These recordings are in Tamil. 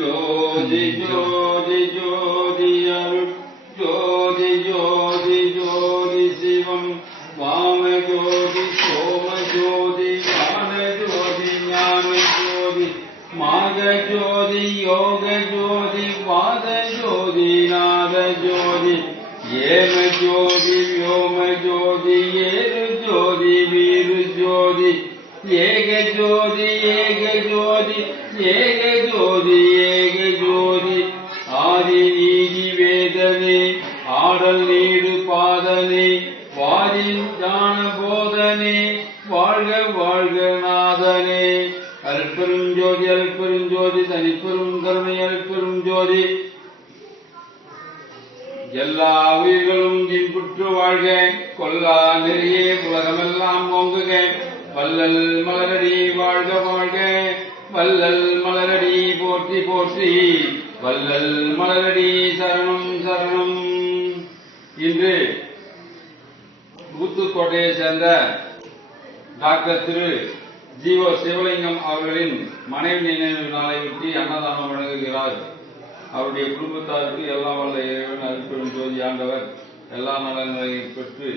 ஜோதி ஜோதி ஜோதி அருள் ஜோதி ஜோதி ஜோதி சிவம் வாம ஜோதி சோம ஜோதி வான ஜோதி ஞான ஜோதி மாக ஜோதி யோக ஜோதி வாத ஜோதி நாத ஜோதி ஏம ஜோதி व्योम ஜோதி ஏரு ஜோதி வீரு ஜோதி ஏக ஜோதி ஏக ஜோதி ஏக ஜோதி ஏக ஜோதி ஆதி நீதி வேதனே ஆடல் நீடு பாதனே வாதின் ஞான போதனே வாழ்க வாழ்க நாதனே அருட்பெரும் ஜோதி அருட்பெரும் ஜோதி தனிப்பெரும் கருணை அருட்பெரும் ஜோதி எல்லா உயிர்களும் இன்புற்று வாழ்க கொல்லா நெறியே உலகமெல்லாம் ஓங்குக வள்ளல் மலரடி வாழ்க வாழ்க வள்ளல் மலரடி போற்றி போற்றி வள்ளல் மலரடி சரணம் சரணம். இன்று ஊத்துக்கோட்டையை சேர்ந்த டாக்டர் திரு ஜீவோ சிவலிங்கம் அவர்களின் மனைவி நினைவு நாளை ஒட்டி அன்னதானம் வழங்குகிறார். அவருடைய குடும்பத்தாருக்கு எல்லாம் வல்ல இறைவன் அருட்பெரும் ஜோதி ஆண்டவர் எல்லா நலன்களையும் பெற்று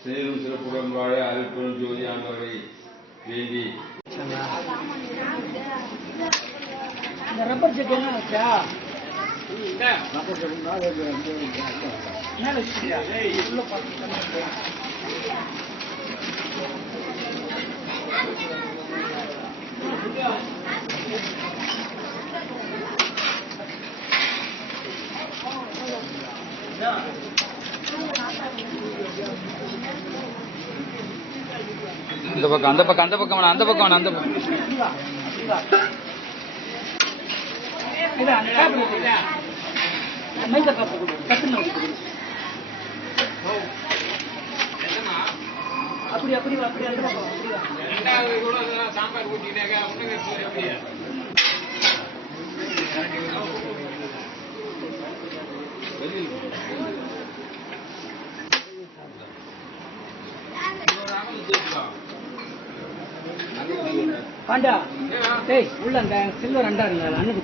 சீரும் சிறப்புடன் வாழ அருட்பெரும் ஜோதி ஆண்டவரை வேண்டி அந்த பக்கம் அந்த பக்கம் அந்த பக்கம் அந்த பக்கம் அந்த பக்கம் அப்படி அப்படி அப்படி அந்த பக்கம் சாம்பார் ஊட்டிட்டாங்க பாண்டா டேய் உள்ள அந்த சில்வர் அண்டா இருந்தா அண்ணன்